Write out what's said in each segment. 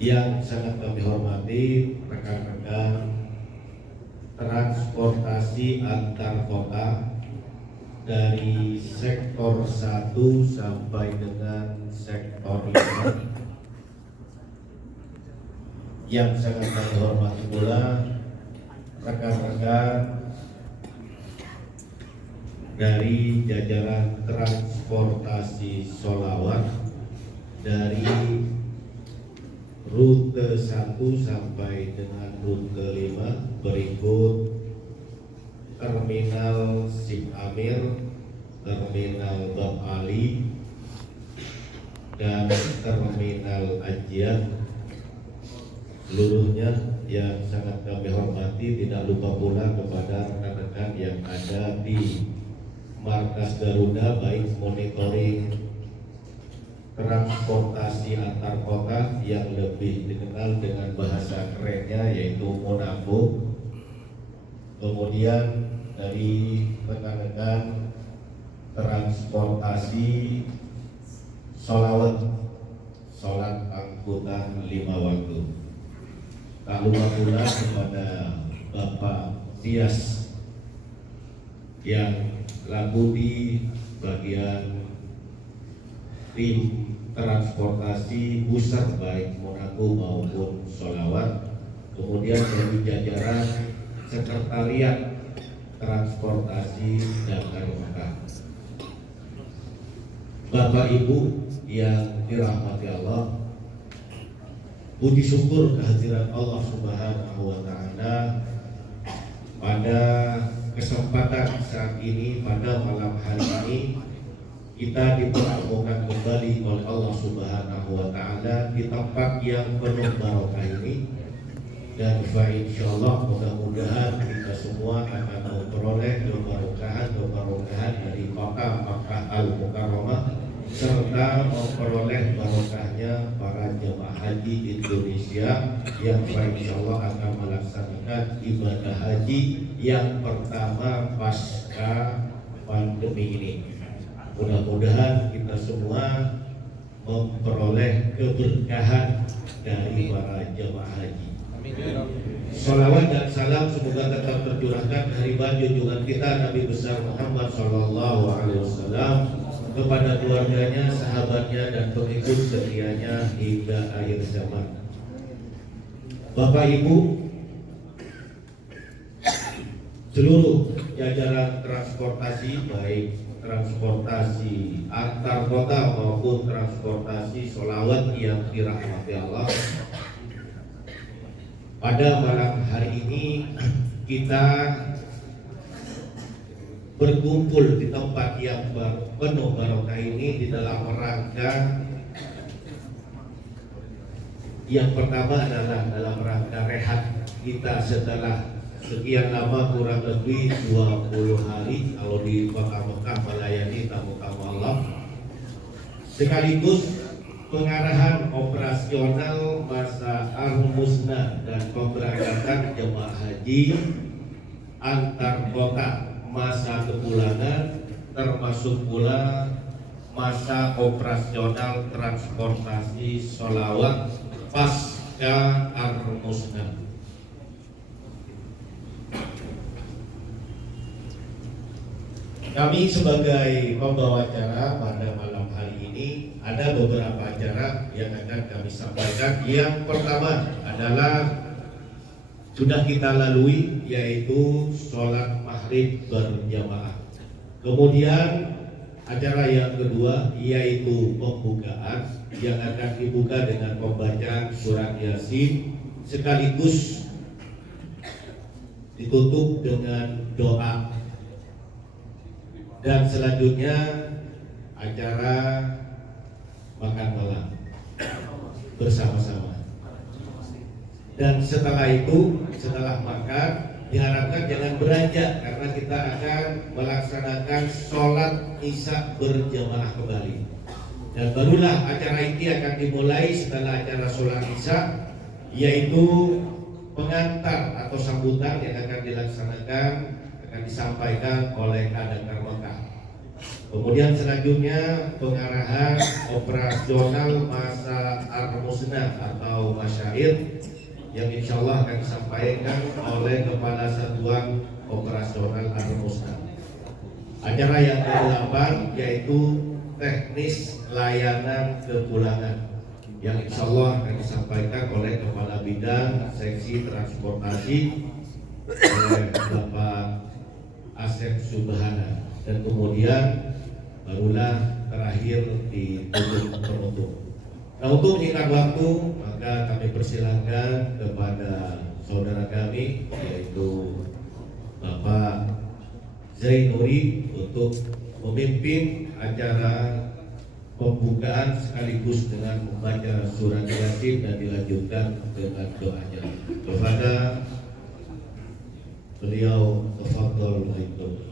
Yang sangat kami hormati rekan-rekan transportasi antar kota dari sektor 1 sampai dengan sektor 5. Yang sangat kami hormati pula rekan-rekan dari jajaran transportasi Sholawat dari rute 1 sampai dengan rute 5 berikut Terminal Sip Amir, Terminal Bab Ali, dan Terminal Ajian. Seluruhnya yang sangat kami hormati, tidak lupa pula kepada rekan-rekan yang ada di markas Garuda, baik monitoring transportasi antar kota yang lebih dikenal dengan bahasa kerennya yaitu Monaco. Kemudian dari rekan-rekan transportasi Sholawat, sholat angkutan 5 waktu. Tak lupa pula kepada Bapak Tias yang laku di bagian tim transportasi pusat baik Monaco maupun Sholawat, kemudian dari jajaran sekretariat transportasi Dakar Mekah. Bapak Ibu yang dirahmati Allah, puji syukur kehadiran Allah Subhanahu wa Ta'ala pada kesempatan saat ini, pada malam hari ini kita dipertemukan kembali oleh Allah Subhanahu wa Ta'ala di tempat yang penuh barokah ini, dan insyaallah mudah-mudahan kita semua akan memperoleh keberkahan dari kota Makkah Al-Mukarramah serta memperoleh barokahnya para jemaah haji Indonesia yang insyaallah akan melaksanakan ibadah haji yang pertama pasca pandemi ini. Mudah-mudahan kita semua memperoleh keberkahan dari para jemaah haji. Sholawat dan salam semoga tetap tercurahkan dari junjungan kita Nabi besar Muhammad SAW kepada keluarganya, sahabatnya, dan pengikut setianya hingga akhir zaman. Bapak Ibu, seluruh jajaran transportasi baik transportasi antar kota maupun transportasi Sholawat yang dirahmati Allah, pada malam hari ini kita berkumpul di tempat yang penuh barokah ini di dalam rangka yang pertama adalah dalam rangka rehat kita setelah sekian lama, kurang lebih 20 hari kalau di kota Mekah melayani tamu-tamu Allah, sekaligus pengarahan operasional masa Al-Musnah dan pemberangkatan jemaah haji antar kota masa kepulangan, termasuk pula masa operasional transportasi Sholawat pasca Al-Musnah. Kami sebagai pembawa acara pada malam hari ini ada beberapa acara yang akan kami sampaikan. Yang pertama adalah sudah kita lalui, yaitu sholat maghrib berjamaah. Kemudian acara yang kedua yaitu pembukaan yang akan dibuka dengan pembacaan surat Yasin sekaligus ditutup dengan doa. Dan selanjutnya acara makan malam bersama-sama. Dan setelah itu, setelah makan, diharapkan jangan beranjak karena kita akan melaksanakan sholat isya berjamaah kembali. Dan barulah acara ini akan dimulai setelah acara sholat isya, yaitu pengantar atau sambutan yang akan dilaksanakan, akan disampaikan oleh Kadakar Mekah. Kemudian selanjutnya pengarahan operasional masa ar-musnah atau masyair yang insya Allah akan disampaikan oleh Kepala Satuan Operasional ar-musnah. Acara yang ke-8 yaitu teknis layanan kepulangan yang insya Allah akan disampaikan oleh Kepala Bidang Seksi Transportasi oleh Bapak Asep Subhana, dan kemudian barulah terakhir ditutup penutup. Nah, untuk menyingkat waktu, maka kami persilahkan kepada saudara kami yaitu Bapak Zainuri untuk memimpin acara pembukaan sekaligus dengan membaca surat Yasin dan dilanjutkan dengan doanya. Kepada beliau, tafadhol maikum.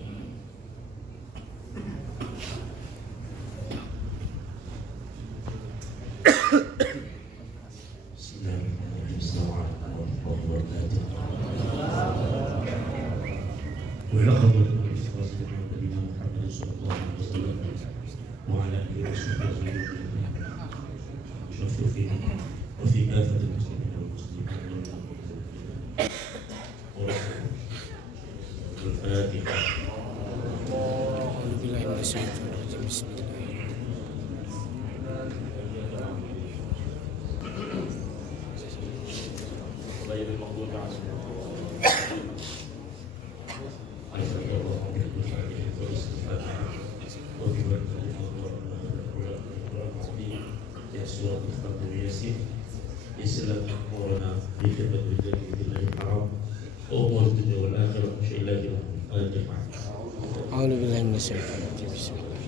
وفي كافة المسلمين والمسلمات والفاتحة. أعوذ بالله من الشيطان الرجيم. بسم الله. غير المغضوب عليهم Surah Al-Fatihah Yasin Islam Corona di khidmat billahi haram umur dunia wal akhirah syai'illah al-jamaah. A'udzu billahi minasyaitonir rajim. Bismillah.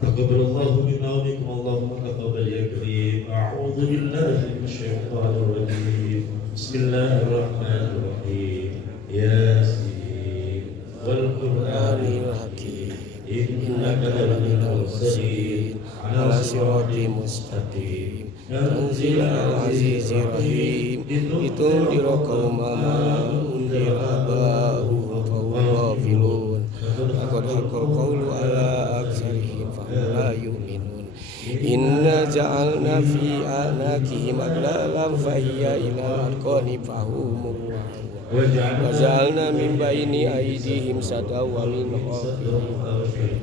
Taqabbalallahu minna wa minkum Allahumma taqabbal ya karim. A'udzu billahi minasyaitonir rajim. Bismillahirrahmanirrahim. Yasin wal Qur'anil Hakim innaka laminal mursalin ala siratim mustaqim tanzilal azizir rahim litundira qauman ma undira aba'uhum fahum ghafilun laqad haqqal qawlu ala aktsarihim fahum la yu'minun inna ja'alna fi anakihim aglalan fahiya ila alqani fahum waja'alna min baini aydihim sadda wa min khalfihim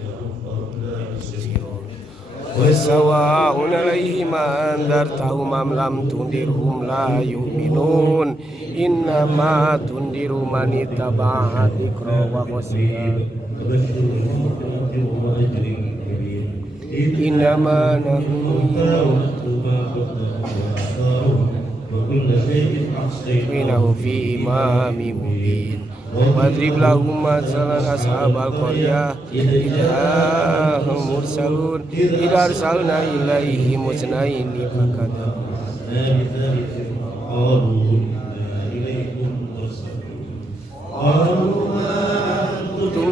wa sawa'un 'alaihim andartahum am lam tundirhum la yu'minun innama tundiru man ittaba'a dzikra wa khashiya innama nahnu Innahu fi imami mubin Wadrib lahum matsalan ashabal qaryah idahum mursalun idha arsalna ilaihim musnaini fakadab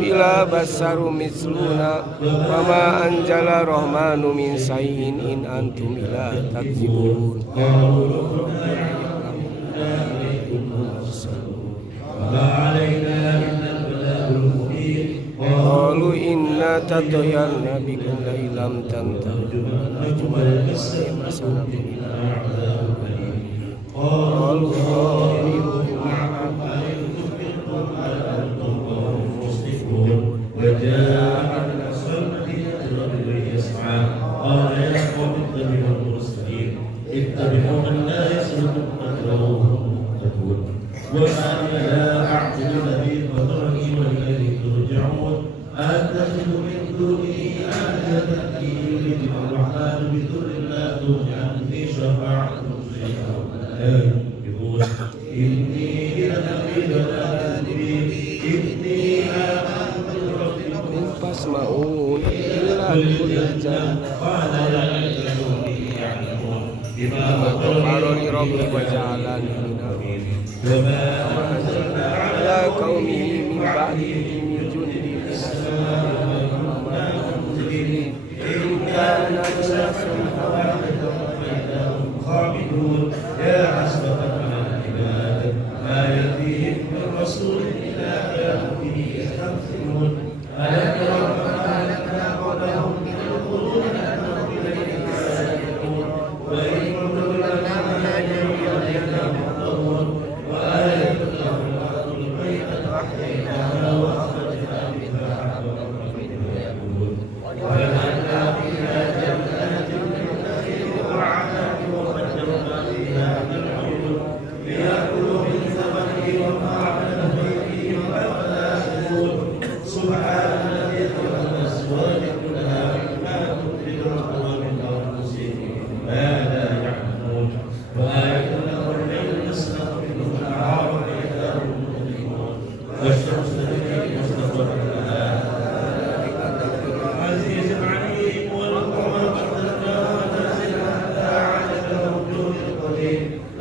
ila basaru misluna wama anjala rahmanu min sayyin in antum ila takzibun qalu inna tatayyarna bikum la ilam tantahu qalu وجاء أصحاب المدينة رجل يسعى قال يا قوم اتبعوا المرسلين اتبعوا من لا يسلكم مكرا وهم مهتدون وما لا أعبد الذي فطرني وإليه ترجعون أتخذ من دونه آلهة إن يردني الرحمن بضر لا تغن عني شفاعتهم شيئا ولا ينقذون إني لنبي ضلال مبين إني fasma'un illa kulil jannah qala la ya'lamuni ya'lamun bima ghafarani rabbi wa ja'alani minal wa ma anzalna 'ala qaumihi min ba'dihi min jundin minas samaa'i wa ma munzilin in kana lasun hawa'idun khamidun ya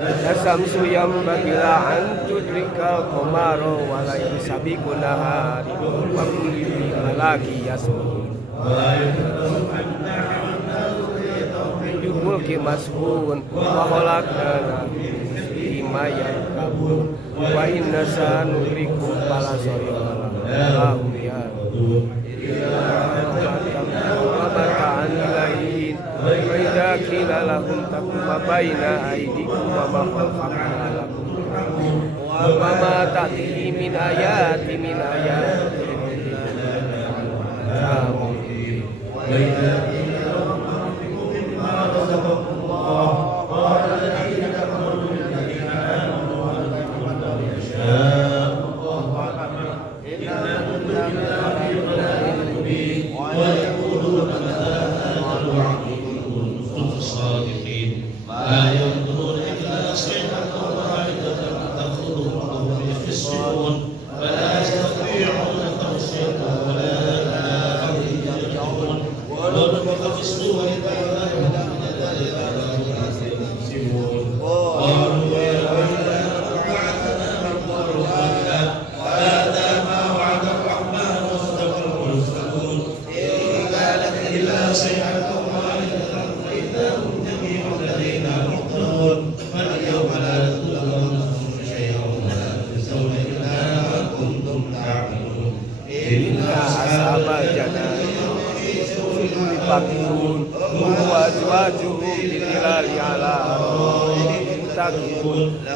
Asamsu yanbaghi an tudrikal qamara wa la yasbiqun nahari wa kullu malaki yasbun mulki mas'un wa khalaqna bima yakabun wa inna sanurikum fala sariyala lahum ya wa mata'an ilahin wa idza qila lahum taquma baina aydikum wa ma khalfakum lakum wa ma ta'ti min ayati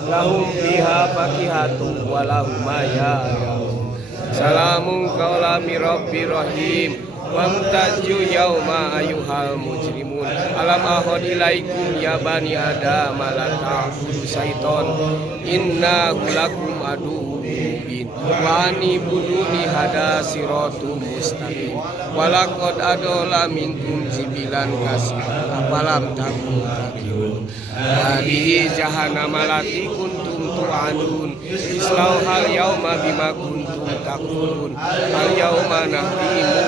lahum fiha fakihatun wa lahum ma yad'un salamun qawlan min rabbir rahim wamtaju yauma ayyuhal mujrimun alam ahad ilaikum ya bani adam la ta'budu syaiton innahu lakum aduwwun mubin wa anibuduni hada siratum mustaqim walaqad adola minkum jibilan kasih apalam takun hadihi jahannam allati kuntum tu'adun islauhal yauma bima kuntum takfurun al yauma nahtimu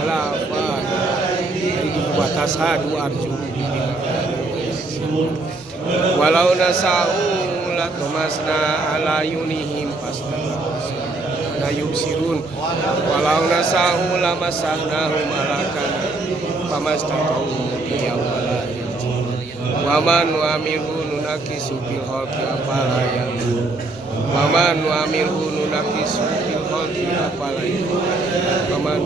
ala afwahikum wa tashhadu arjuluhum walau nasa'u latumasna ala yunihim la yubsirun walau nasa'u lamasahnahum alakan famastaqau yawala wa man nu'amiru nunakisu fil khalqi afala yanzurun wa man nu'amiru nunakisu fil khalqi afala yanzurun wa man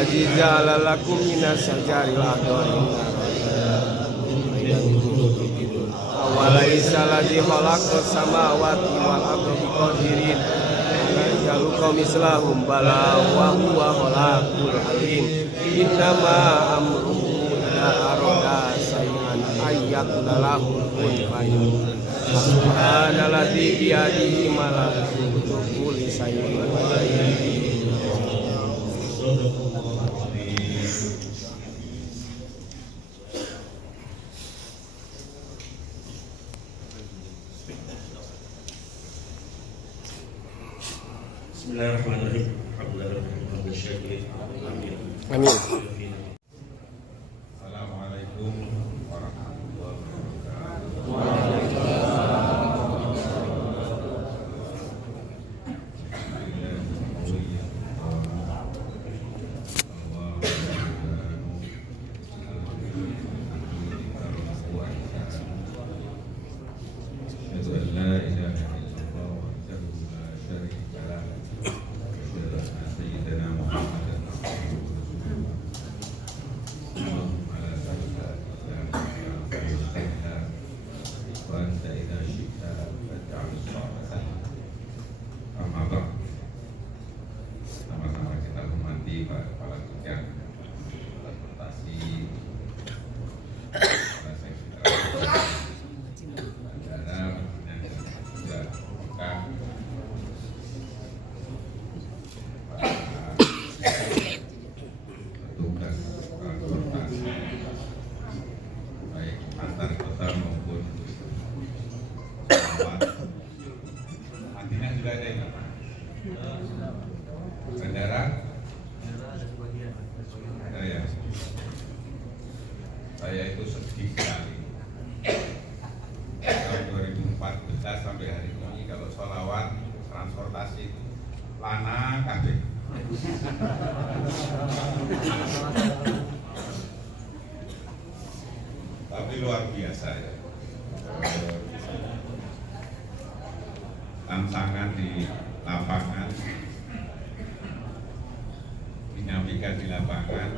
allazi ja'ala lakum minas syajari al-akhdari awalaisa allazi khalaqas samawati wal arda biqadirin yaluqa mislahum bala wa huwa khalaqul alim innama amruhu idza arada shay'an ayyaqula lahu kun fayakun subhanalladzi biyadihi malakutu kulli shay'in Bismillahirrahmanirrahim. Alhamdulillahirabbil alamin. amin. Assalamualaikum warahmatullahi wabarakatuh. Bandara? Saya itu sedih sekali. Tahun 2014 sampai hari ini kalau sholawat transportasi itu lana kabeh. Tapi luar biasa ya. Tantangan di lapangan, dinamika di lapangan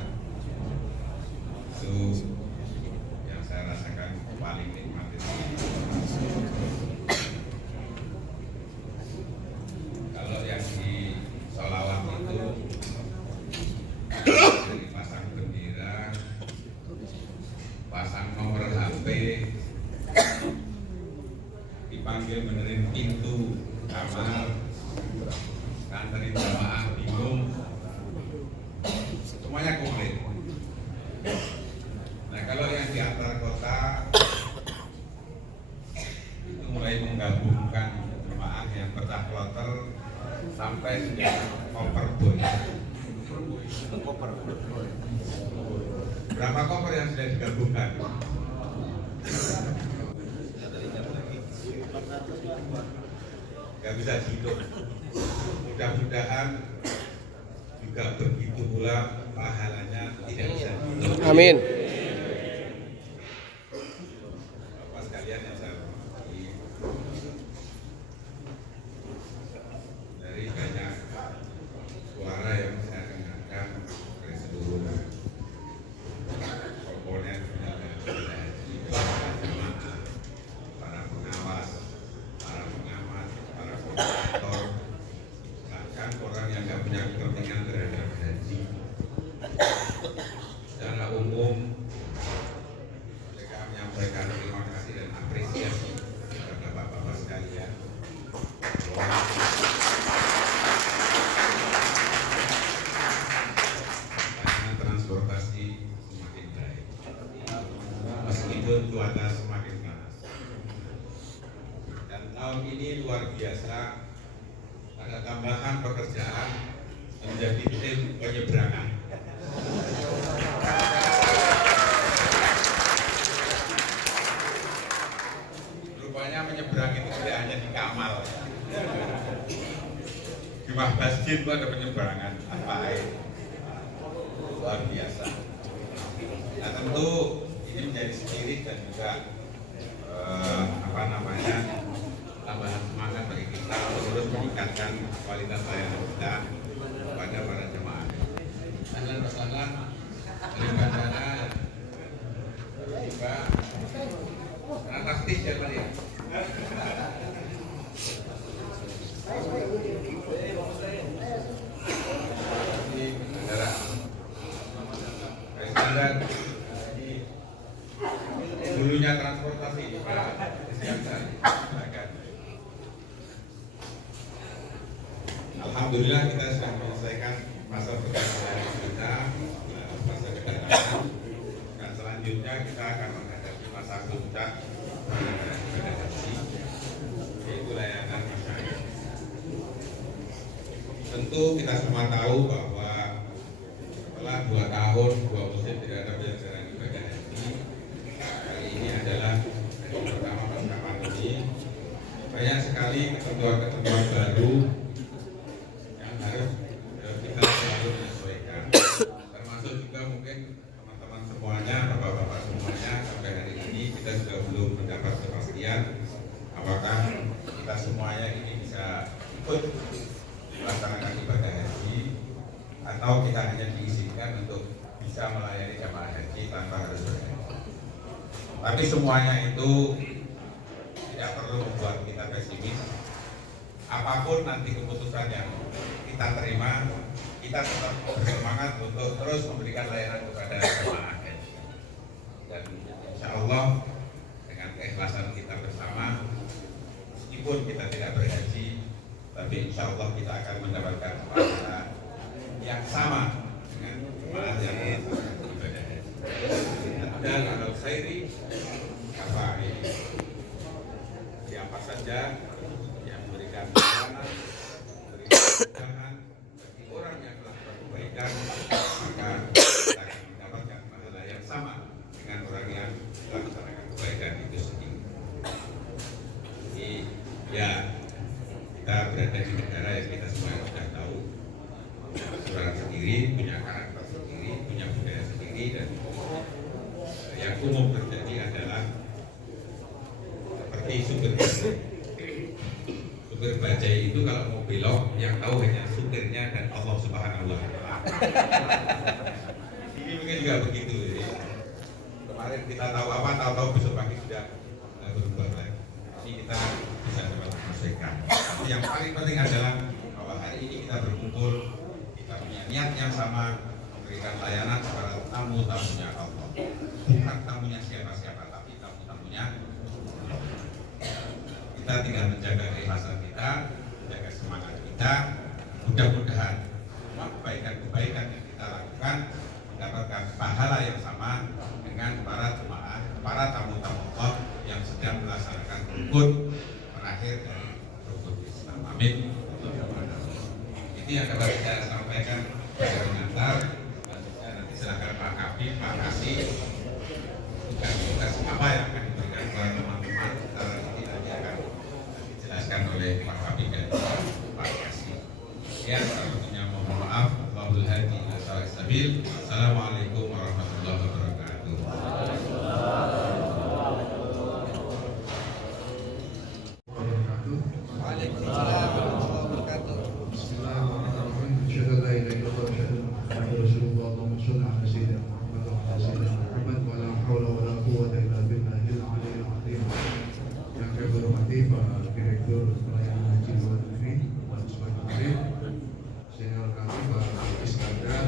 itu yang saya rasakan paling nikmat itu. Kalau yang di sholawat itu dari pasang bendera, pasang nomor HP, dipanggil benerin pintu kamar, nganterin jamaah bingung, semuanya komplit. Nah kalau yang di antar kota itu mulai menggabungkan jemaah yang pecah kloter sampai sudah koper boy. Berapa koper yang sudah digabungkan? Gak bisa dihitung. Mudah-mudahan juga begitu pula pahalanya tidak bisa dihitung. Amin. Bapak sekalian yang saya hormati, dari banyak suara yang saya dengarkan dari seluruh komponen penyelenggara haji, jemaah, para pengawas, para pengamat, para koordinator, bahkan orang yang nggak punya kepentingan terhadap haji. Secara umum mereka menyampaikan terima kasih dan apresiasi kepada bapak-bapak sekalian bahwa layanan transportasi semakin baik meskipun cuaca semakin panas. Dan tahun ini luar biasa, ada tambahan pekerjaan menjadi tim penyeberangan. Rupanya menyeberang itu tidak hanya di Kamal, di Mahbasjid itu ada penyeberangan apa air, luar biasa. Nah tentu ini menjadi spirit dan juga tambahan semangat bagi kita untuk terus meningkatkan kualitas layanan kita kepada para jemaah. Dan masalah dari bandara juga fantastis ya tadi. Di bandara Iskandar, dulunya transportasi Pak Iskandar. Alhamdulillah kita sudah menyelesaikan masa perjalanan kita, masa kedatangan, dan selanjutnya kita akan menghadapi masa puncak ibadah haji, yaitu layanan masyarakat. Tentu kita semua tahu bahwa setelah 2 tahun 2 musim tidak ada penyelesaian ibadah haji, kali ini adalah hari pertama pasca pandemi. Banyak sekali ketentuan-ketentuan baru harus kita selalu menyesuaikan, termasuk juga mungkin teman-teman semuanya, bapak-bapak semuanya, sampai hari ini kita juga belum mendapat kepastian apakah kita semuanya ini bisa ikut melaksanakan ibadah haji atau kita hanya diizinkan untuk bisa melayani jamaah haji tanpa harus berhaji. Tapi semuanya itu tidak perlu membuat kita pesimis. Apapun nanti keputusan yang kita terima, kita tetap bersemangat untuk terus memberikan layanan kepada jemaah haji. Dan insya Allah dengan keikhlasan kita bersama, meskipun kita tidak berhaji, tapi insya Allah kita akan mendapatkan pahala yang sama dengan jemaah yang melaksanakan ibadah haji. Dan kalau khairi, apa ini? Siapa saja yang memberikan layanan, memberikan kemudahan bagi orang kita berada di negara yang kita semua sudah tahu aturan sendiri, punya karakter sendiri, punya budaya sendiri, dan yang umum terjadi adalah seperti supir bajai. Supir bajai itu kalau mau belok yang tahu hanya supirnya dan Allah Subhanahu wa Ta'ala. Ini mungkin juga begitu. Jadi, kemarin kita tahu apa, tahu-tahu besok pagi sudah berubah lagi. Ini kita bisa dapat menyesuaikan. Tapi yang paling penting adalah bahwa hari ini kita berkumpul, kita punya niat yang sama, memberikan layanan kepada tamu-tamunya Allah. Bukan tamunya siapa-siapa, tapi tamu-tamunya Allah. Kita tinggal menjaga keikhlasan kita, menjaga semangat kita. Mudah-mudahan semua kebaikan-kebaikan yang kita lakukan mendapatkan pahala yang sama dengan para jemaah, para tamu-tamu Allah yang sedang melaksanakan rukun terakhir dari rukun Islam. Amin. Ini yang dapat saya sampaikan pada pengantar. Nanti silakan Pak Kabid, Pak Kasih, tugas apa yang akan diberikan kepada teman-teman. Ini nanti akan dijelaskan oleh Pak Kabid dan Pak Kasih. Ya, tentunya mohon maaf. Wallahul hadi ila shawab sabil. Assalamualaikum warahmatullahi wabarakatuh. Waalaikumsalam warahmatullahi wabarakatuh. Bismillahirrahmanirrahim. Asyhadu an la ilaha illallah wa asyhadu anna Muhammadar Rasulullah. Allahumma shalli ala sayyidina Muhammad wa ala sayyidina Muhammad wa la haula wa la quwwata illa billahil aliyyil azim. Yang saya hormati Pak Direktur Pelayanan Haji Luar Negeri, Pak Ismail, senior kami Pak Iskandar,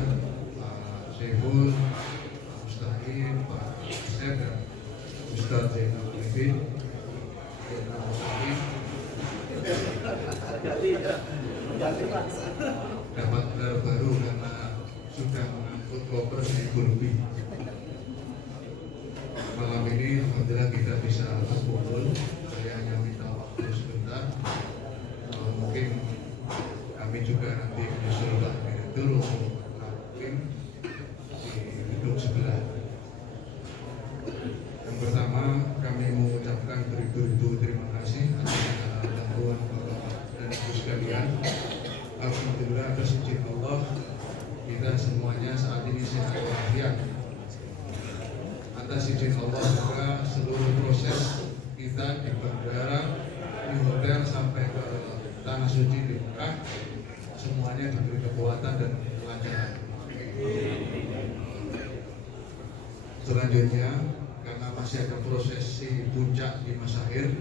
Pak Syekhul, Pak Mustahil, Pak Ustaz dan Ustaz Zainal Arifin, Zainal Arifin. Dapat gelar baru karena sudah mengangkut koper 1.000 lebih. Malam ini alhamdulillah kita bisa berkumpul. Saya hanya minta waktu sebentar. Mungkin kami juga nanti menyusul Pak Direktur untuk mungkin di gedung sebelah. Yang pertama kami mengucapkan beribu-ribu terima kasih atas bantuan Bapak dan Ibu sekalian. Alhamdulillah atas izin Allah kita semuanya saat ini sehat walafiat. Atas izin Allah juga seluruh proses kita di bandara, di hotel sampai ke tanah suci di Mekah semuanya diberi kekuatan dan kelancaran. Selanjutnya karena masih ada prosesi puncak di masa akhir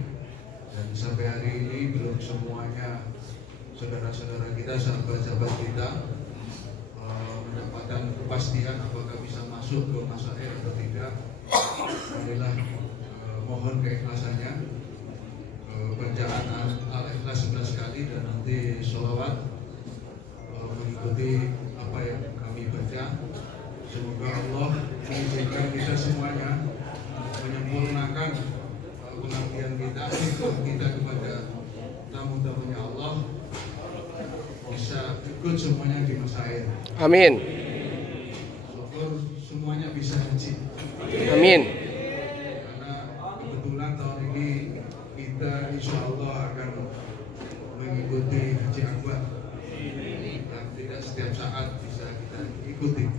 dan sampai hari ini belum semuanya saudara-saudara kita, sahabat-sahabat kita mendapatkan kepastian apakah bisa masuk ke masa akhir atau tidak. Inilah mohon keikhlasannya, bacaan Al-Ikhlas 11 kali dan nanti sholawat mengikuti apa yang kami baca. Semoga Allah mengizinkan kita semuanya menyempurnakan pengabdian kita kepada tamu-tamunya Allah, bisa ikut semuanya di masa akhir. Amin. Syukur semuanya bisa haji. Amin. Karena kebetulan tahun ini kita insya Allah akan mengikuti haji akbar yang tidak setiap saat bisa kita ikuti.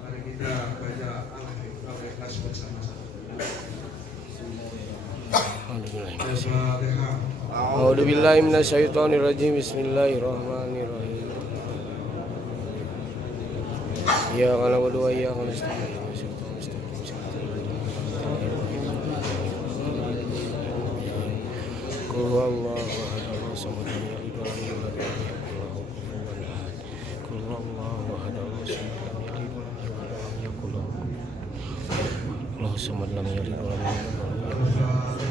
Mari kita baca Al-Ikhlas bersama-sama. Al-Fatihah. A'udzu billahi minasyaitonir rajim. Bismillahirrahmanirrahim. Iyyaka na'budu wa iyyaka nasta'in. Qul huwallahu ahad, Allahu samad, lam yalid wa lam yulad wa lam yakul lahu kufuwan ahad. Qul huwallahu ahad, Allahu samad, lam yalid wa lam yulad wa lam yakul lahu kufuwan ahad. Allahu samad, lam yalid wa lam yulad wa lam yakul lahu kufuwan ahad.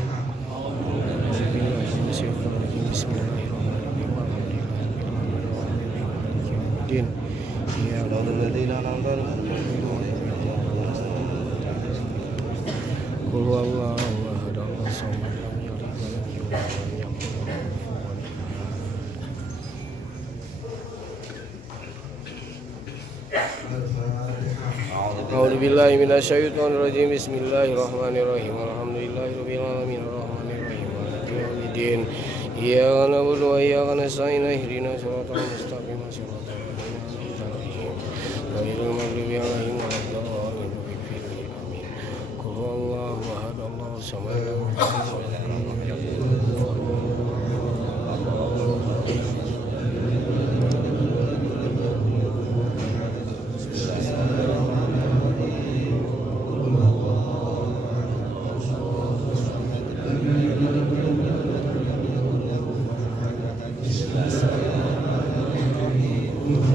Bismillahirrahmanirrahim. Alhamdulillahirabbil Qul huwallahu ahad, Allahu samad, lam yalid wa lam yulad wa lam yakul lahu kufuwan ahad. A'udzu billahi minasyaitonir rajim. Bismillahirrahmanirrahim. Alhamdulillahirabbil alamin arrahmanirrahim maliki yaumiddin. إياك نعبد وإياك نستعين اهدنا الصراط المستقيم صراط الذين أنعمت عليهم غير المغضوب عليهم ولا الضالين آمين قل هو الله أحد الله الصمد لم يلد ولم يولد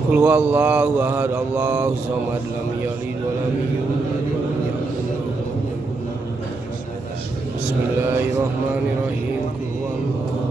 قل هو الله أحد الله الصمد لم يلد ولم يولد ولم يكن له كفوا أحد بسم الله الرحمن الرحيم قل هو الله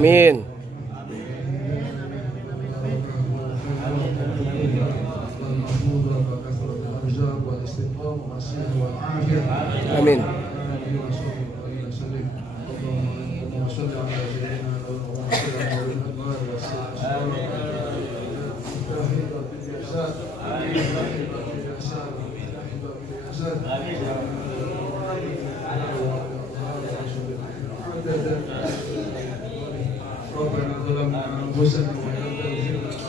Amin. Amin. ربنا ظلمنا أنفسنا وإن لم تغفر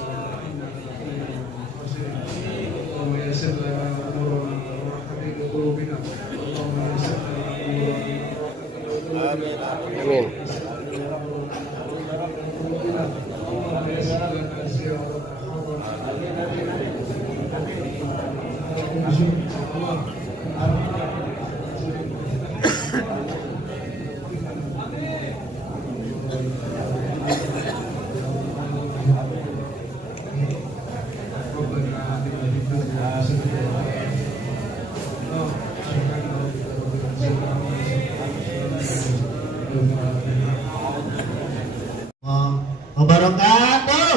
لنا اللهم يسر لنا أمورنا وحبيب قلوبنا اللهم يسر لنا أمورنا Amin. اللهم يسر لنا زيارة Wabarakatuh.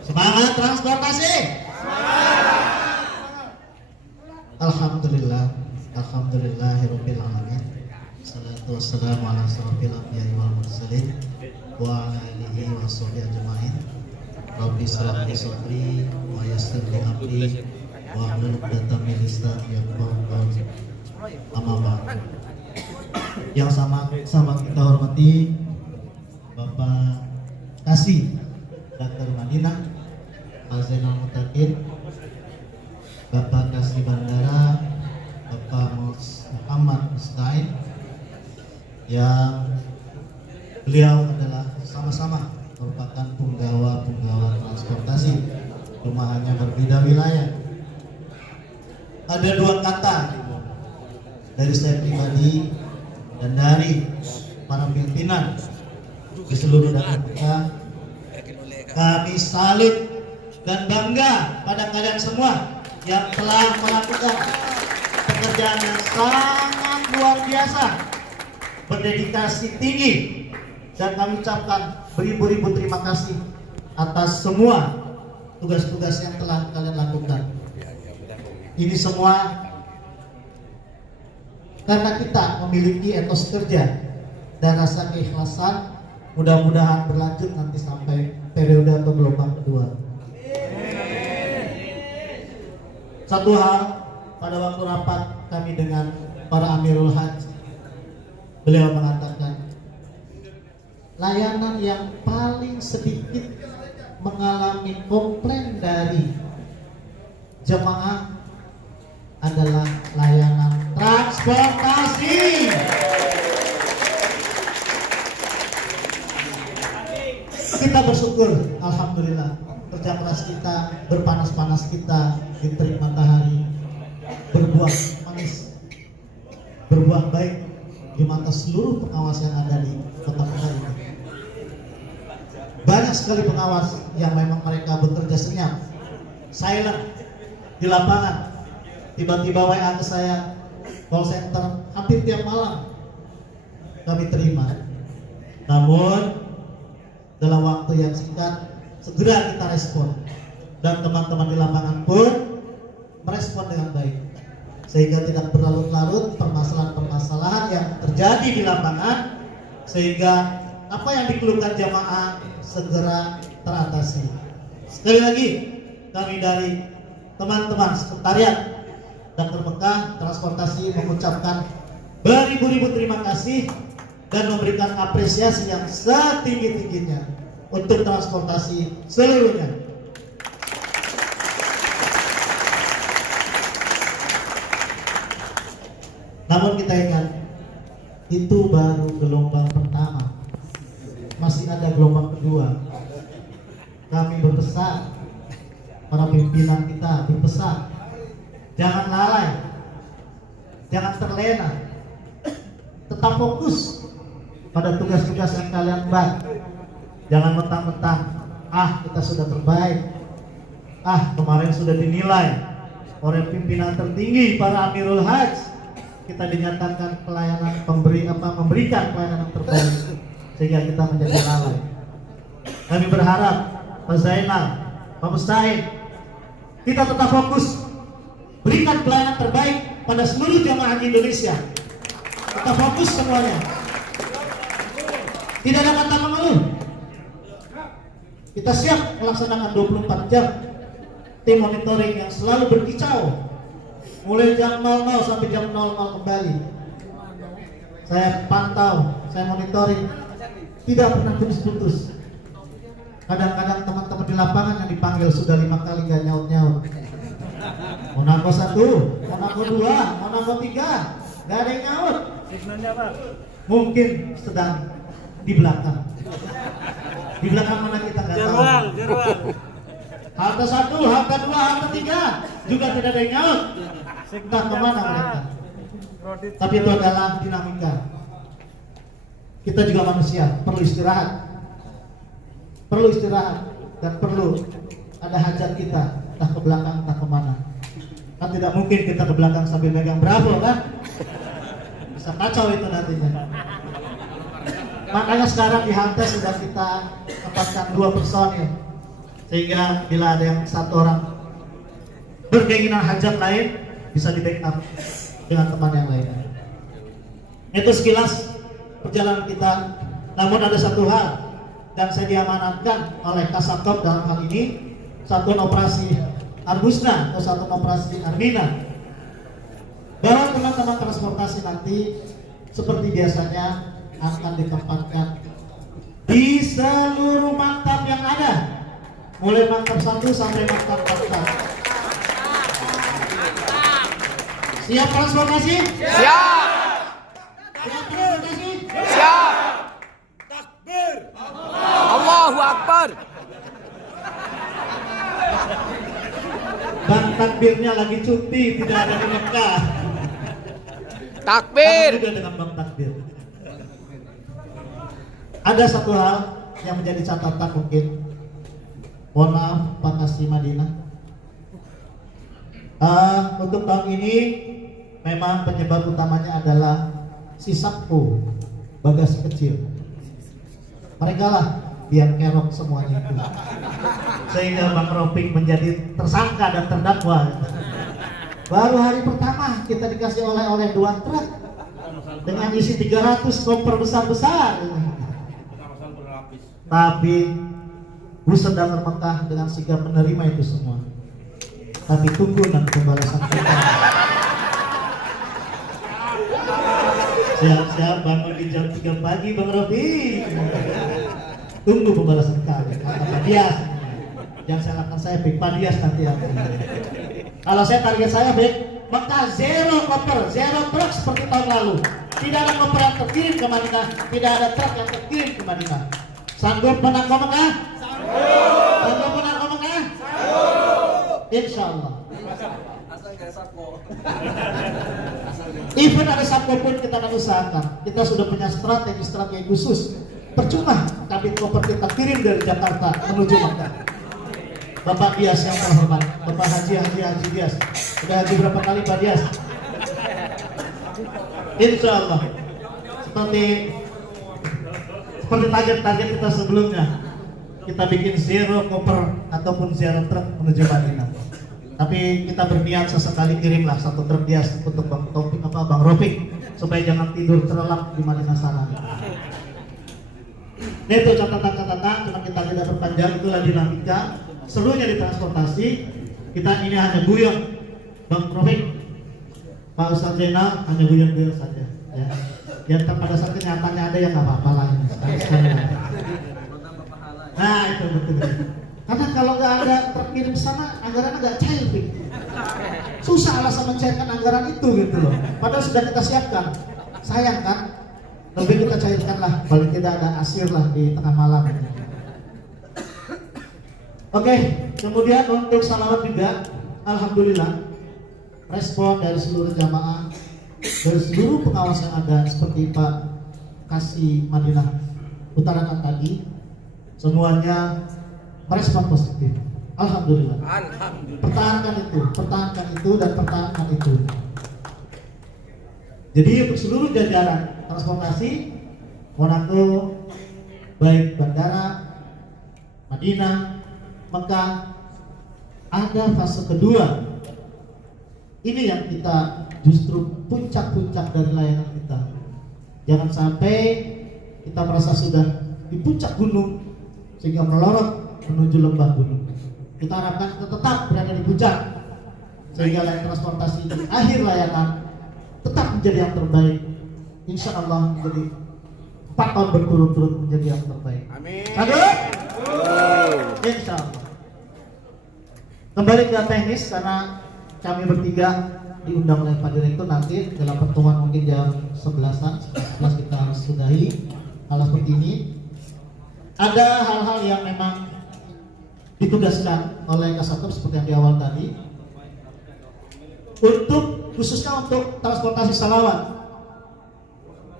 Semangat transportasi. Alhamdulillah, alhamdulillahirabbil alamin. Salatu wassalamu ala asyrofil anbiya'i wal mursalin wa ala alihi wa sahbihi ajmain. Rabbi shrah li sadri wa yassir li amri wa hlul 'uqdatam min lisani yafqahu qawli. Amma ba'd. Yang sama kita hormati Bapak Kasih Dr. Madinah Al-Zainal Mutakin, Bapak Kasih Bandara Bapak Muhammad Mustain, yang beliau adalah sama-sama merupakan punggawa transportasi, cuma hanya berbeda wilayah. Ada dua kata dari saya pribadi dan dari para pimpinan di seluruh daerah, kami salut dan bangga pada kalian semua yang telah melakukan pekerjaan yang sangat luar biasa, berdedikasi tinggi, dan kami ucapkan beribu-ribu terima kasih atas semua tugas-tugas yang telah kalian lakukan. Ini semua karena kita memiliki etos kerja dan rasa keikhlasan, mudah-mudahan berlanjut nanti sampai periode atau gelombang kedua. Satu hal, pada waktu rapat kami dengan para Amirul Hajj, beliau mengatakan layanan yang paling sedikit mengalami komplain dari jemaah adalah layanan transportasi. Kita bersyukur, alhamdulillah, kerja keras kita, berpanas-panas kita di terik matahari, berbuah manis, berbuah baik di mata seluruh pengawas yang ada di kota Bekasi ini. Banyak sekali pengawas yang memang mereka bekerja senyap, silent di lapangan. Tiba-tiba WA ke saya, call center hampir tiap malam kami terima. Namun dalam waktu yang singkat segera kita respon, dan teman-teman di lapangan pun merespon dengan baik, sehingga tidak berlarut-larut permasalahan-permasalahan yang terjadi di lapangan, sehingga apa yang dikeluhkan jamaah segera teratasi. Sekali lagi kami dari teman-teman sekretariat Dr. Mekah Transportasi mengucapkan beribu-ribu terima kasih dan memberikan apresiasi yang setinggi-tingginya untuk transportasi seluruhnya. Namun kita ingat, itu baru gelombang pertama, masih ada gelombang kedua. Kami berpesan, para pimpinan kita berpesan, jangan lalai, jangan terlena, tetap fokus pada tugas-tugas yang kalian buat. Jangan mentang-mentang, kita sudah terbaik, kemarin sudah dinilai oleh pimpinan tertinggi para Amirul Hajj, kita dinyatakan memberikan pelayanan terbaik sehingga kita menjadi lalai. Kami berharap Pak Zainal, Pak Mustahid, kita tetap fokus berikan pelayanan terbaik pada seluruh jamaah haji Indonesia. Kita fokus semuanya. Tidak ada kata mengeluh. Kita siap melaksanakan 24 jam tim monitoring yang selalu berkicau mulai jam 00 sampai jam 00 kembali. Saya pantau, saya monitoring, tidak pernah putus-putus. Kadang-kadang teman-teman di lapangan yang dipanggil sudah 5 kali gak nyaut-nyaut. Monaco 1, Monaco 2, Monaco 3, gak ada yang nyaut. Mungkin sedang di belakang. Di belakang mana kita gak tahu. Halte 1, halte 2, halte 3 juga tidak ada yang nyaut. Entah kemana mereka. Tapi itu adalah dinamika. Kita juga manusia, perlu istirahat. Perlu istirahat dan perlu ada hajat kita, entah ke belakang, entah kemana. Kan tidak mungkin kita ke belakang sambil megang bravo kan? Bisa kacau itu nantinya. Makanya sekarang di halte sudah kita tempatkan 2 personil, sehingga bila ada yang satu orang berkeinginan hajat lain bisa di backup dengan teman yang lain. Itu sekilas perjalanan kita. Namun ada satu hal dan saya diamanatkan oleh Kasatpol dalam hal ini, Satuan Operasi Arbusna atau Satuan Operasi Armina, bahwa teman-teman transportasi nanti seperti biasanya akan ditempatkan di seluruh maktab yang ada, mulai maktab 1 sampai maktab 4. Siap transportasi? Siap. Siap transportasi? Siap. Allahu Akbar. Bang takbirnya lagi cuti, tidak ada di Mekah. Takbir. Sama juga dengan bang takbir. Ada satu hal yang menjadi catatan mungkin. Mohon maaf Pak Kasih Madinah. Untuk tahun ini memang penyebab utamanya adalah si Sakpo bagasi kecil. Mereka lah yang kerok semuanya itu, sehingga Bang Ropik menjadi tersangka dan terdakwa. Baru hari pertama kita dikasih oleh-oleh 2 truk dengan isi 300 koper besar-besar. Tapi Buset datang Mekah dengan sigap menerima itu semua. Tapi tunggu nanti pembalasan kita. Siap-siap bangun di jam 3 pagi Bang Robi. Tunggu pembalasan kami. Kata Pak Dias. Yang saya lakukan saya Big Pak Dias nanti ya. Kalau saya target saya Big Mekah zero koper, zero truk seperti tahun lalu. Tidak ada koper yang terkirim ke Madinah, tidak ada truk yang terkirim ke Madinah. Sanggup menang ke Mekah? Sanggup menang ke Mekah? Insya Allah. Even ada Sabtu pun kita akan usahakan. Kita sudah punya strategi khusus. Percuma kabin koper kita kirim dari Jakarta menuju Mekah. Bapak Dias yang terhormat, Bapak Haji Dias. Sudah haji berapa kali Pak Dias? Insya Allah. Seperti target kita sebelumnya, kita bikin zero koper ataupun zero truk menuju Madinah. Tapi kita berniat sesekali kirimlah 1 truk Dias untuk Bang Taufik Bang Ropik supaya jangan tidur terlelap di Madinah sana. Itu catatan-catatan, cuma kita tidak berpanjang, itulah dinamika seluruhnya di transportasi. Kita ini hanya guyon, Bang Ropik, Pak Ustadz Zainal hanya guyon-guyon saja. Ya. Yang pada saat kenyataannya ada yang nggak apa-apa lah. Nah itu betul. Karena kalau nggak ada terkirim sana, anggarannya nggak cair, Bik. Susah alasan mencairkan anggaran itu gitu loh. Padahal sudah kita siapkan. Sayang kan? Lebih kita cairkan lah, paling tidak ada asir lah di tengah malam. Oke, kemudian untuk salawat juga, alhamdulillah respon dari seluruh jamaah, dari seluruh pengawas yang ada seperti Pak Kasih Madinah utarakan tadi, semuanya merespon positif. Alhamdulillah. Pertahankan itu dan pertahankan itu. Jadi untuk seluruh jajaran transportasi Monaco, baik bandara, Madinah, Mekah, ada fase kedua. Ini yang kita justru puncak-puncak dari layanan kita. Jangan sampai kita merasa sudah di puncak gunung sehingga melorot menuju lembah gunung. Kita harapkan kita tetap berada di puncak sehingga layanan transportasi di akhir layanan tetap menjadi yang terbaik. Insya Allah menjadi 4 tahun berturut-turut menjadi yang terbaik. Amin. Insya Allah. Kembali ke teknis karena kami bertiga diundang oleh Pak Direktur, nanti dalam pertemuan mungkin jam 11-an, 11 kita harus sudahi hal seperti ini. Ada hal-hal yang memang ditugaskan oleh Kasatgas seperti yang di awal tadi, untuk khususnya untuk transportasi salawat.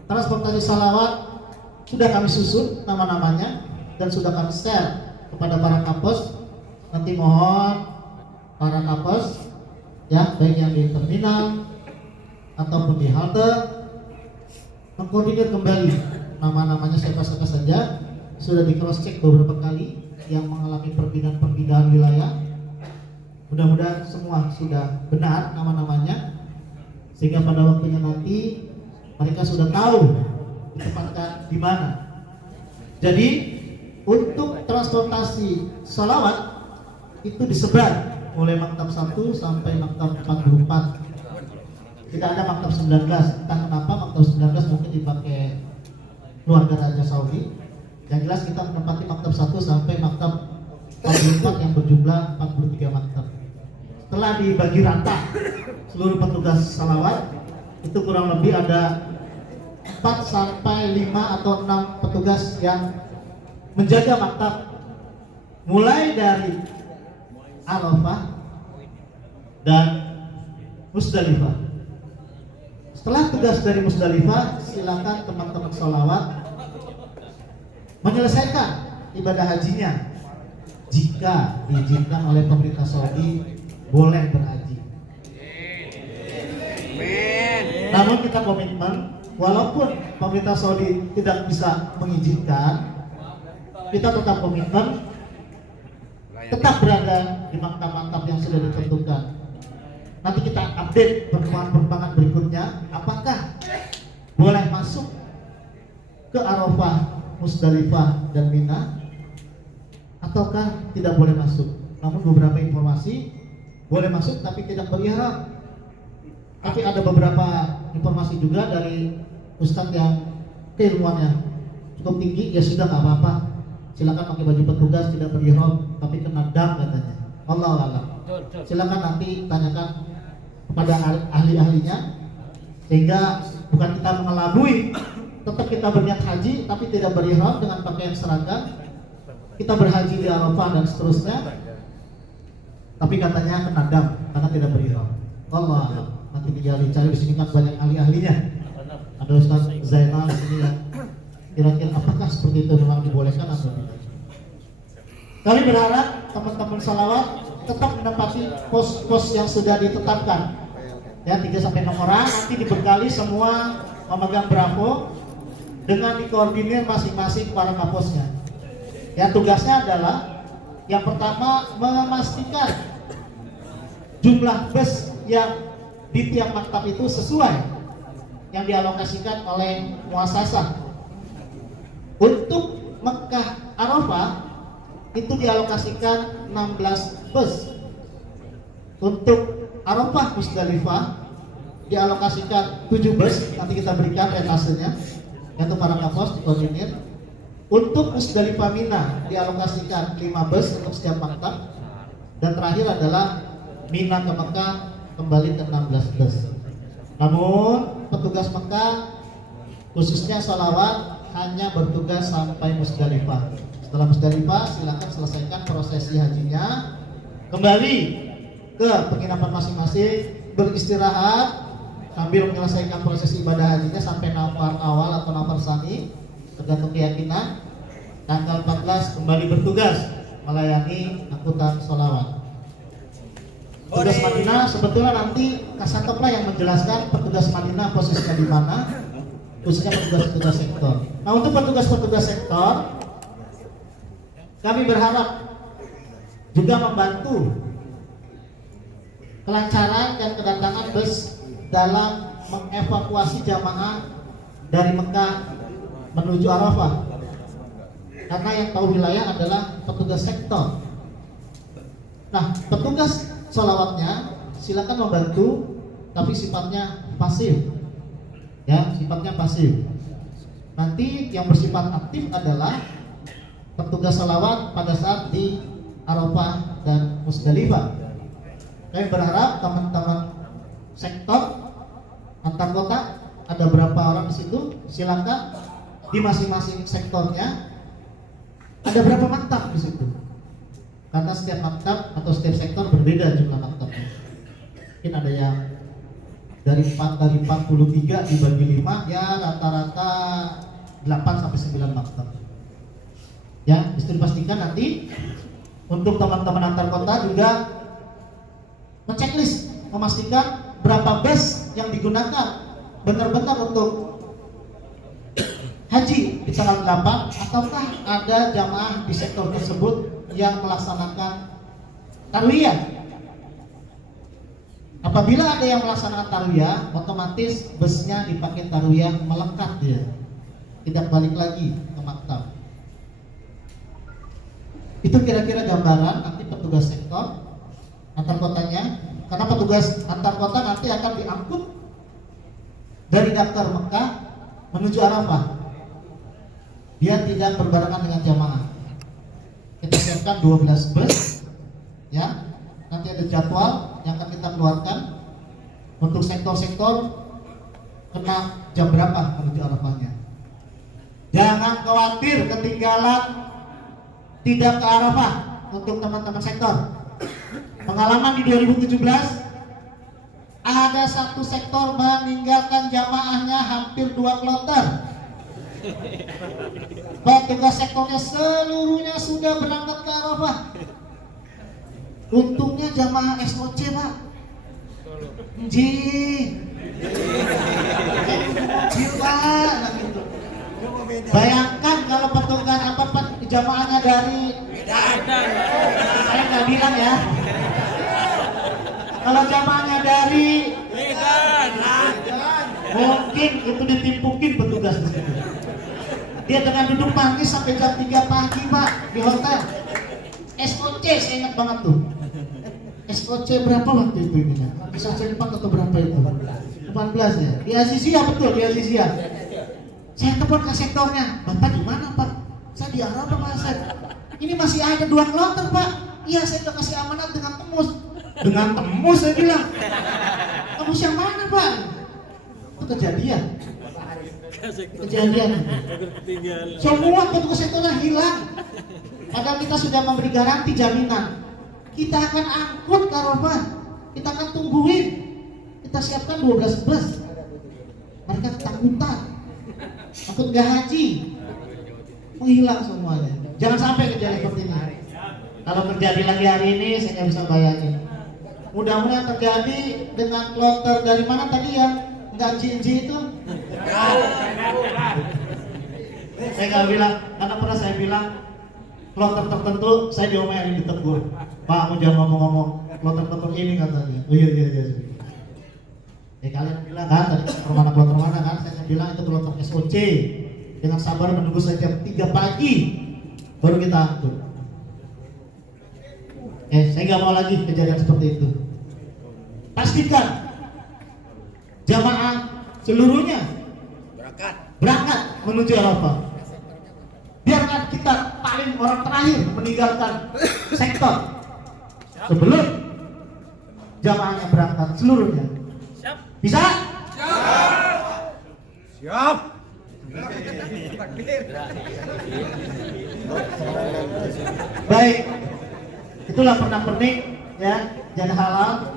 Transportasi salawat sudah kami susun nama-namanya dan sudah kami share kepada para kapos. Nanti mohon para kapos ya, baik yang di terminal ataupun di halte mengkoordinir kembali nama-namanya siapa-siapa saja. Sudah di cross check beberapa kali yang mengalami perpindahan wilayah. Mudah-mudahan semua sudah benar nama-namanya, sehingga pada waktunya nanti mereka sudah tahu ditempatkan di mana. Jadi untuk transportasi salawat itu disebar mulai maktab 1 sampai maktab 44. Tidak ada maktab 19. Entah kenapa maktab 19 mungkin dipakai keluarga Raja Saudi. Yang jelas kita menempati maktab 1 sampai maktab 44 yang berjumlah 43 maktab. Setelah dibagi rata seluruh petugas salawat, itu kurang lebih ada 4 sampai 5 atau 6 petugas yang menjaga maktab mulai dari Arafah dan Musdalifah. Setelah tugas dari Musdalifah, silakan teman-teman salawat menyelesaikan ibadah hajinya. Jika diizinkan oleh pemerintah Saudi, boleh berhaji. Namun kita komitmen, walaupun pemerintah Saudi tidak bisa mengizinkan, kita tetap komitmen tetap berada di maktab-maktab yang sudah ditentukan. Nanti kita update perkembangan berikutnya, apakah boleh masuk ke Arafah, Musdalifah dan Mina, ataukah tidak boleh masuk. Namun beberapa informasi boleh masuk tapi tidak berihram. Tapi ada beberapa informasi juga dari Ustadz yang keilmuannya cukup tinggi, ya sudah nggak apa-apa, silakan pakai baju petugas tidak berihram tapi kena dam katanya. Allah Allah. Silakan nanti tanyakan kepada ahli-ahlinya, sehingga bukan kita mengelabui, tetap kita berniat haji tapi tidak berihram dengan pakaian seragam, kita berhaji di Arafah dan seterusnya, tapi katanya kena dam karena tidak berihram. Allah, nanti digali cari di sini kan banyak ahli-ahlinya. Ada Ustaz Zainal di sini yang kira-kira apakah seperti itu memang dibolehkan atau tidak. Kami berharap teman-teman salawat tetap menempati pos-pos yang sudah ditetapkan. Ya, 3-6 orang, nanti dibekali semua memegang bravo dengan dikoordinir masing-masing para kaposnya. Ya, tugasnya adalah yang pertama memastikan jumlah bus yang di tiap maktab itu sesuai yang dialokasikan oleh muasasah. Untuk Mekah Arafah itu dialokasikan 16 bus. Untuk Arafah Musdalifah dialokasikan 7 bus, nanti kita berikan retasenya, yaitu para kapos dikoordinir. Untuk Musdalifah Mina dialokasikan 5 bus untuk setiap maktab, dan terakhir adalah Mina ke Mekah kembali ke 16 bus. Namun petugas Mekah khususnya salawat hanya bertugas sampai Musdalifah. Setelah Musdalifah silakan selesaikan prosesi hajinya, kembali ke penginapan masing-masing, beristirahat sambil menyelesaikan prosesi ibadah hajinya sampai nafar awal atau nafar sani tergantung keyakinan. Tanggal 14 kembali bertugas melayani angkutan sholawat. Petugas Madinah sebetulnya nanti Kasatop lah yang menjelaskan petugas Madinah posisinya di mana, khususnya petugas-petugas sektor. Nah, untuk petugas-petugas sektor, kami berharap juga membantu kelancaran dan kedatangan bus dalam mengevakuasi jamaah dari Mekah menuju Arafah. Karena yang tahu wilayah adalah petugas sektor. Nah, petugas sholawatnya silakan membantu, tapi sifatnya pasif. Ya, sifatnya pasif. Nanti yang bersifat aktif adalah petugas sholawat pada saat di Arafah dan Musdalifah. Kami berharap teman-teman sektor antar kota, ada berapa orang di situ, silakan di masing-masing sektornya ada berapa maktab di situ. Karena setiap maktab atau setiap sektor berbeda jumlah maktabnya. Mungkin ada yang dari 43 dibagi 5 ya rata-rata 8 sampai 9 maktab. Ya, mesti dipastikan nanti untuk teman-teman antar kota juga menceklis, memastikan berapa bus yang digunakan benar-benar untuk haji di tanggal 8, ataukah ada jamaah di sektor tersebut yang melaksanakan tarwiyah. Apabila ada yang melaksanakan tarwiyah, otomatis busnya dipakai tarwiyah melekat dia, tidak balik lagi ke maktab. Itu kira-kira gambaran nanti petugas sektor antar kotanya, karena petugas antar kota nanti akan diangkut dari daftar Mekah menuju Arafah. Dia tidak berbarengan dengan jamaah. Kita siapkan 12 bus, ya. Nanti ada jadwal yang akan kita keluarkan untuk sektor-sektor kena jam berapa menuju Arafahnya. Jangan khawatir ketinggalan tidak ke Arafah untuk teman-teman sektor. Pengalaman di 2017 ada satu sektor meninggalkan jamaahnya hampir 2 kloter. Petugas sektornya seluruhnya sudah berangkat ke Arafah. Untungnya jamaah SOC, Pak. Pak, gitu. Bayangkan kalau petugas jamaahnya dari saya nggak bilang ya. Kalau jamaahnya dari mungkin itu ditimpukin petugas di situ. Dia dengan duduk manis sampai jam 3 pagi, Pak, di hotel. SOC saya ingat banget tuh. SOC berapa waktu itu ini? SOC 4 atau berapa itu? 18 ya. Di Azizia, betul, di Azizia. Saya telepon ke sektornya, Bapak di mana, Pak? Saya di Arafah, Pak. Ini masih ada 2 kloter, Pak. Iya, saya udah kasih amanat dengan temus. Dengan temus saya bilang. Temus yang mana, Pak? Itu kejadian. Semua petugas sektornya hilang. Padahal kita sudah memberi garansi jaminan. Kita akan angkut ke Arafah. Kita akan tungguin. Kita siapkan 12 bus. Mereka ketakutan. Takut gak haji. Menghilang semuanya. Jangan sampai kejadian seperti ini. Kalau terjadi lagi hari ini, saya nggak bisa bayangin. Mudah-mudahan terjadi dengan kloter dari mana tadi ya? Nggak jinji itu? Saya nggak bilang, karena pernah saya bilang kloter tertentu, saya diomelin, ditegur. Pak, kamu jangan ngomong-ngomong kloter ini katanya. Oh iya. Kalian bilang kan, tadi kloter mana kan? Saya bilang itu kloter SOC. Dengan sabar menunggu saya jam 3 pagi baru kita angkut. Saya nggak mau lagi kejadian seperti itu. Pastikan jamaah seluruhnya berangkat menuju Arafah. Biarkan kita paling orang terakhir meninggalkan sektor sebelum jamaahnya berangkat seluruhnya. Bisa? Siap. Baik, itulah pernak-pernik ya, jadi halal.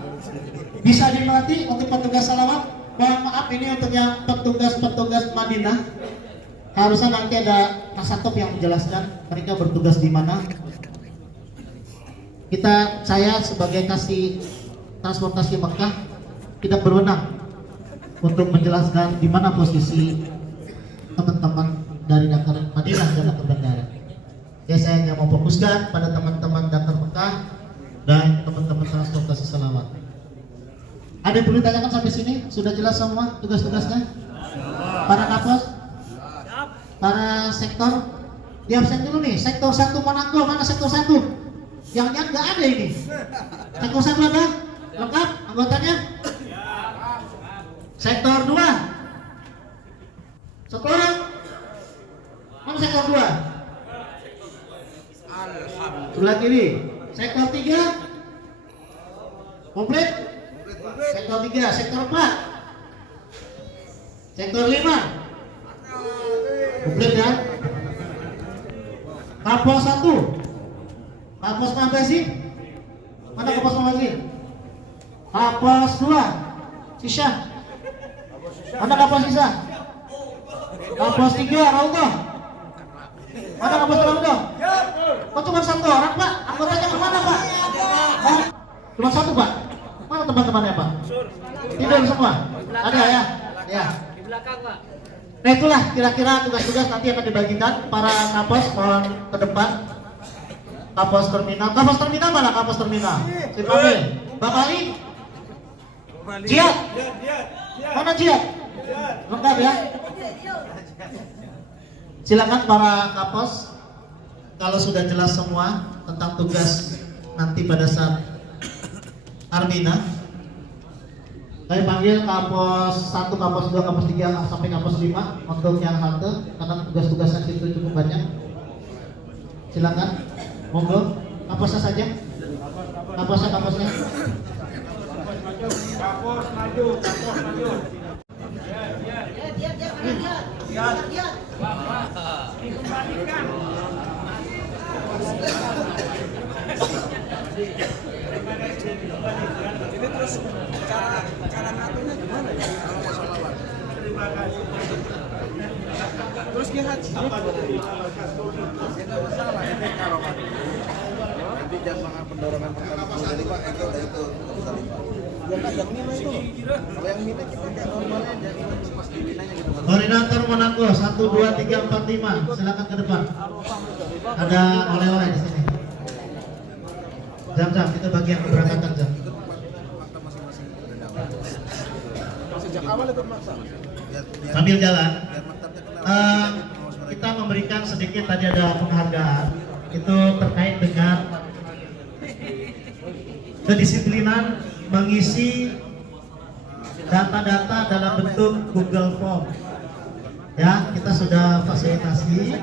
Bisa dimengerti untuk petugas salawat. Mohon maaf ini untuk yang petugas Madinah. Harusnya nanti ada kasatop yang menjelaskan mereka bertugas di mana. Saya sebagai kasih transportasi Mekah tidak berwenang untuk menjelaskan di mana posisi teman-teman dari Dakar Madinah dan Dakar Bandara. Ya, saya hanya mau fokuskan pada teman-teman Dakar Mekah dan teman-teman transportasi Selawat. Ada yang perlu ditanyakan sampai sini? Sudah jelas semua tugas-tugasnya? Para kapos? Para sektor? Di absen dulu nih, sektor 1 Monaco, mana sektor 1? Jangan-jangan nggak ada ini. Sektor 1 ada? Lengkap anggotanya? Sektor 2? Satu orang? Mana sektor 2? Sebelah kiri. Sektor 3? Komplit? Sektor 3, sektor 4? Sektor 5? Komplit ya? Kapos 1? Kapos Mabesi? Mana kapos Mabesi? Kapos 2? Sisa? Mana kapos sisa? Kapos 3, Raudah? Mana kapos Raudah? Kok cuma 1 orang, Pak? Anggotanya kemana, Pak? Oh, cuma 1, Pak? Mana teman-temannya, Pak? Tidur semua? Ada ya? Ya. Di belakang, Pak. Nah, itulah kira-kira tugas-tugas nanti akan dibagikan para kapos mohon ke depan. Kapos terminal mana kapos terminal? Si Pamil, Bang Ali? Jihad? Mana Jihad? Lengkap ya? Silakan para kapos, kalau sudah jelas semua tentang tugas nanti pada saat Armina, saya panggil kapos 1, kapos 2, kapos 3 sampai kapos 5 untuk yang halte karena tugas-tugasnya itu cukup banyak. Silakan, monggo kaposnya saja. Kaposnya. Kapos maju. Ini terus cara ngaturnya gimana ya? Terima kasih. Terus dia haji. Tidak masalah ini kalau nanti jangan makan pendorongan pertama dari Pak itu. Ya Pak, yang Mina itu. Kalau yang Mina kita kayak normalnya jadi pas di Minanya gitu. Koordinator Monaco 1, 2, 3, 4, 5. Silakan ke depan. Ada oleh-oleh di sini. Jam kita bagi yang keberangkatan jam. Sejak awal itu maksa. Sambil jalan, kita memberikan sedikit tadi ada penghargaan itu terkait dengan kedisiplinan mengisi data-data dalam bentuk Google Form. Ya, kita sudah fasilitasi.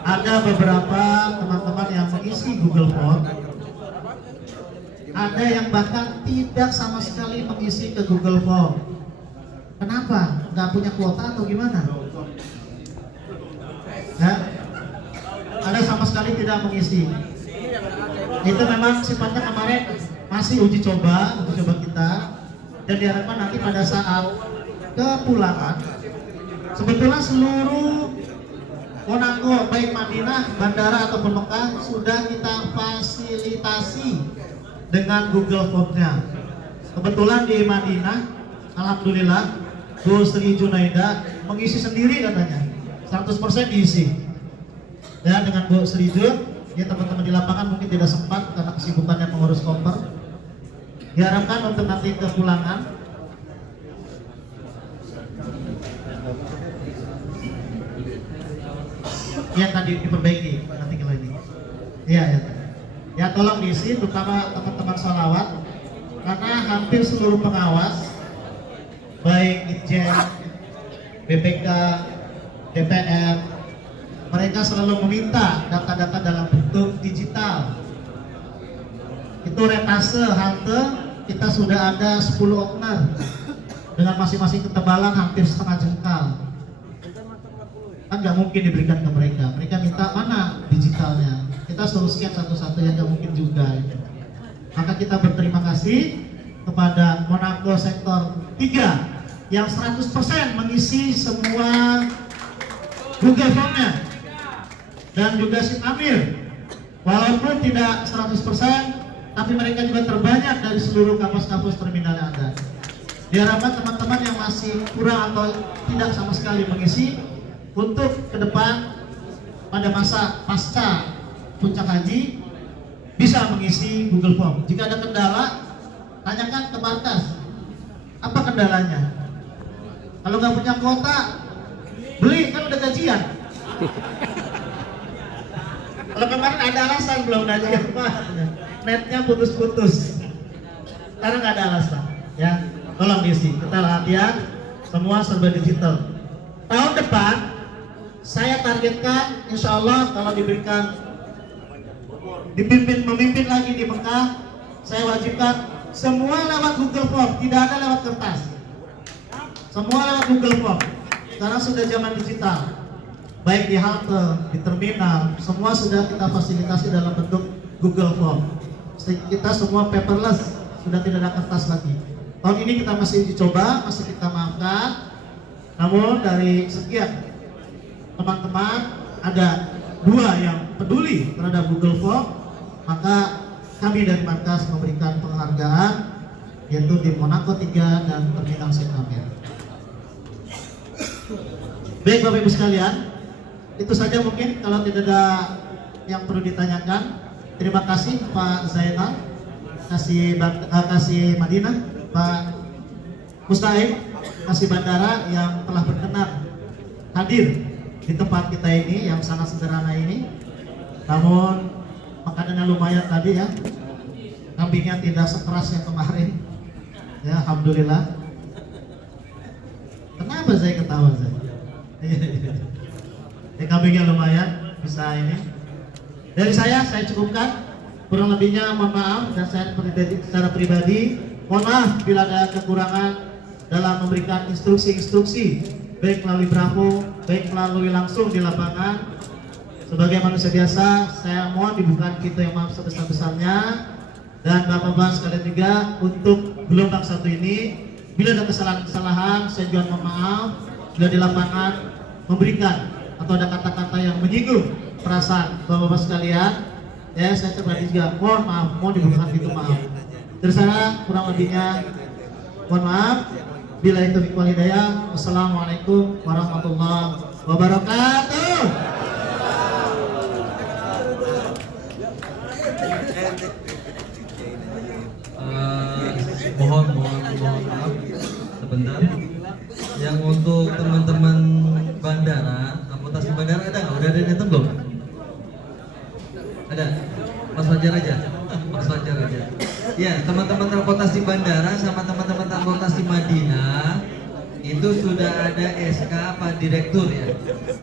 Ada beberapa teman-teman yang mengisi Google Form. Ada yang bahkan tidak sama sekali mengisi ke Google Form. Kenapa? Nggak punya kuota atau gimana? Ya? Ada sama sekali tidak mengisi. Itu memang sifatnya kemarin masih uji coba kita, dan diharapkan nanti pada saat kepulangan sebetulnya seluruh Monaco baik Madinah, bandara ataupun Mekah sudah kita fasilitasi dengan Google Form-nya. Kebetulan di Madinah, alhamdulillah Bu Sri Junaida mengisi sendiri katanya, 100% diisi. Ya, dengan Bu Sri Jun, ya teman-teman di lapangan mungkin tidak sempat karena kesibukannya mengurus koper. Diharapkan untuk nanti kepulangan ya tadi diperbaiki nanti kalau ini. Iya ya. Ya tolong diisi terutama teman-teman sholawat karena hampir seluruh pengawas baik Itjen, BPK, DPR mereka selalu meminta data-data dalam bentuk digital. Itu retase halte kita sudah ada 10 okner dengan masing-masing ketebalan hampir setengah jengkal. Kan nggak mungkin diberikan ke mereka. Mereka minta mana digitalnya. Kita suruh scan satu-satu yang nggak mungkin juga. Maka kita berterima kasih kepada Monaco sektor 3 yang 100% mengisi semua Google Form-nya, dan juga si Amir walaupun tidak 100% tapi mereka juga terbanyak dari seluruh kampus-kampus terminal yang ada. Diharapkan teman-teman yang masih kurang atau tidak sama sekali mengisi, untuk ke depan pada masa pasca puncak haji bisa mengisi Google Form. Jika ada kendala, tanyakan ke markas. Apa kendalanya? Kalau nggak punya kuota, beli, kan udah gajian. Kalau kemarin ada alasan belum gajian, Pak, netnya putus-putus. Sekarang nggak ada alasan, ya. Tolong diisi. Kita latihan, semua serba digital. Tahun depan saya targetkan, insya Allah kalau diberikan memimpin lagi di Mekah, saya wajibkan semua lewat Google Form, tidak ada lewat kertas. Semua lewat Google Form. Sekarang sudah zaman digital, baik di halte, di terminal, semua sudah kita fasilitasi dalam bentuk Google Form. Kita semua paperless, sudah tidak ada kertas lagi. Tahun ini kita masih dicoba, masih kita maafkan. Namun dari sekian teman-teman, ada 2 yang peduli terhadap Google Form, maka kami dari markas memberikan penghargaan, yaitu di Monaco 3 dan Terminal Saint Amir. Baik Bapak Ibu sekalian, itu saja mungkin, kalau tidak ada yang perlu ditanyakan. Terima kasih Pak Zainal, kasih Madinah, Pak Mustahil, kasih bandara yang telah berkenan hadir di tempat kita ini yang sangat sederhana ini. Namun makanannya lumayan tadi ya, kambingnya tidak sekeras yang kemarin ya, alhamdulillah. Kenapa saya ketawa saya? Kambingnya lumayan, bisa ini. Dari saya cukupkan. Kurang lebihnya mohon maaf, dan saya secara pribadi mohon maaf bila ada kekurangan dalam memberikan instruksi-instruksi, baik melalui Bravo, baik melalui langsung di lapangan. Sebagai manusia biasa, saya mohon dibuka pintu yang maaf sebesar-besarnya. Dan Bapak-Bapak sekalian juga, untuk gelombang 1 ini, bila ada kesalahan-kesalahan, saya juga mohon maaf. Bila di lapangan memberikan atau ada kata-kata yang menyinggung perasaan Bapak-Bapak sekalian, ya saya coba juga mohon maaf, mohon dibuka pintu maaf. Dari saya kurang lebihnya mohon maaf. Bila itu wal hidayah. Wassalamualaikum warahmatullahi wabarakatuh. Mohon maaf sebentar. Yang untuk teman-teman bandara, amputasi bandara ada nggak? Udah ada yang datang belum? Ada? Mas Fajar aja. Mas Fajar aja. Ya, teman-teman transportasi bandara sama teman-teman transportasi Madinah itu sudah ada SK Pak Direktur ya.